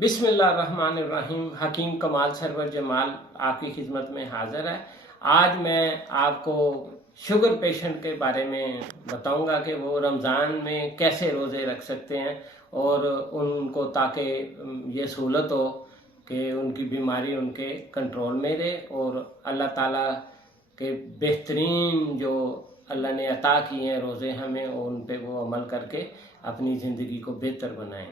बिस्मिल्लाहिर्रहमानिर्रहीम। हकीम कमाल सरवर जमाल आपकी खिदमत में हाजिर है। आज मैं आपको शुगर पेशेंट के बारे में बताऊंगा कि वो रमज़ान में कैसे रोज़े रख सकते हैं और उनको ताकि ये सहूलत हो कि उनकी बीमारी उनके कंट्रोल में रहे और अल्लाह ताला के बेहतरीन जो अल्लाह ने अता किए हैं रोज़े हमें, उन पे वो अमल करके अपनी ज़िंदगी को बेहतर बनाएं।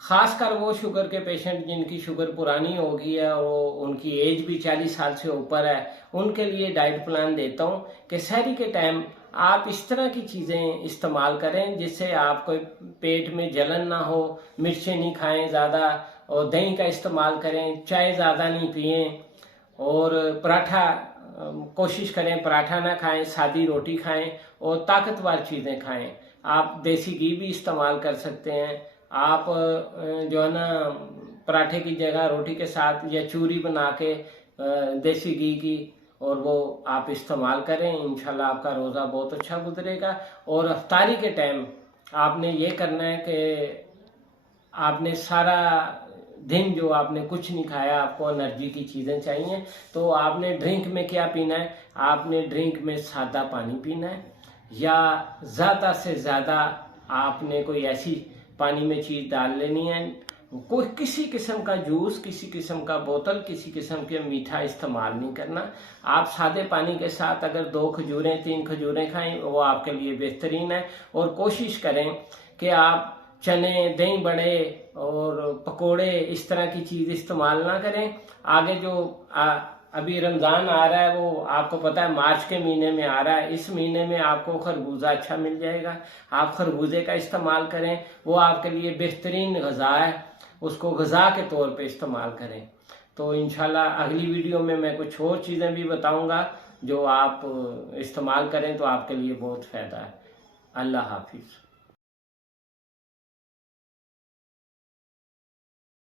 ख़ास कर वो शुगर के पेशेंट जिनकी शुगर पुरानी हो गई है और उनकी एज भी 40 साल से ऊपर है, उनके लिए डाइट प्लान देता हूँ कि सहरी के टाइम आप इस तरह की चीज़ें इस्तेमाल करें जिससे आपको पेट में जलन ना हो। मिर्चें नहीं खाएं ज़्यादा और दही का इस्तेमाल करें, चाय ज़्यादा नहीं पिएं और पराठा कोशिश करें पराठा ना खाएं, सादी रोटी खाएं और ताकतवर चीज़ें खाएं। आप देसी घी भी इस्तेमाल कर सकते हैं। आप जो है ना पराठे की जगह रोटी के साथ या चूरी बना के देसी घी की और वो आप इस्तेमाल करें, इंशाल्लाह आपका रोज़ा बहुत अच्छा गुजरेगा। और अफ्तारी के टाइम आपने ये करना है कि आपने सारा दिन जो आपने कुछ नहीं खाया, आपको एनर्जी की चीज़ें चाहिए, तो आपने ड्रिंक में क्या पीना है? आपने ड्रिंक में सादा पानी पीना है या ज़्यादा से ज़्यादा आपने कोई ऐसी पानी में चीज़ डाल लेनी है। कोई किसी किस्म का जूस, किसी किस्म का बोतल, किसी किस्म के मीठा इस्तेमाल नहीं करना। आप सादे पानी के साथ अगर 2 खजूरें 3 खजूरें खाएं वो आपके लिए बेहतरीन है। और कोशिश करें कि आप चने, दही बड़े और पकोड़े इस तरह की चीज़ इस्तेमाल ना करें। आगे जो अभी रमज़ान आ रहा है वो आपको पता है मार्च के महीने में आ रहा है। इस महीने में आपको खरबूजा अच्छा मिल जाएगा, आप खरबूजे का इस्तेमाल करें, वो आपके लिए बेहतरीन ग़िज़ा है, उसको ग़िज़ा के तौर पे इस्तेमाल करें। तो इंशाल्लाह अगली वीडियो में मैं कुछ और चीज़ें भी बताऊंगा जो आप इस्तेमाल करें तो आपके लिए बहुत फ़ायदा है। अल्लाह हाफिज़।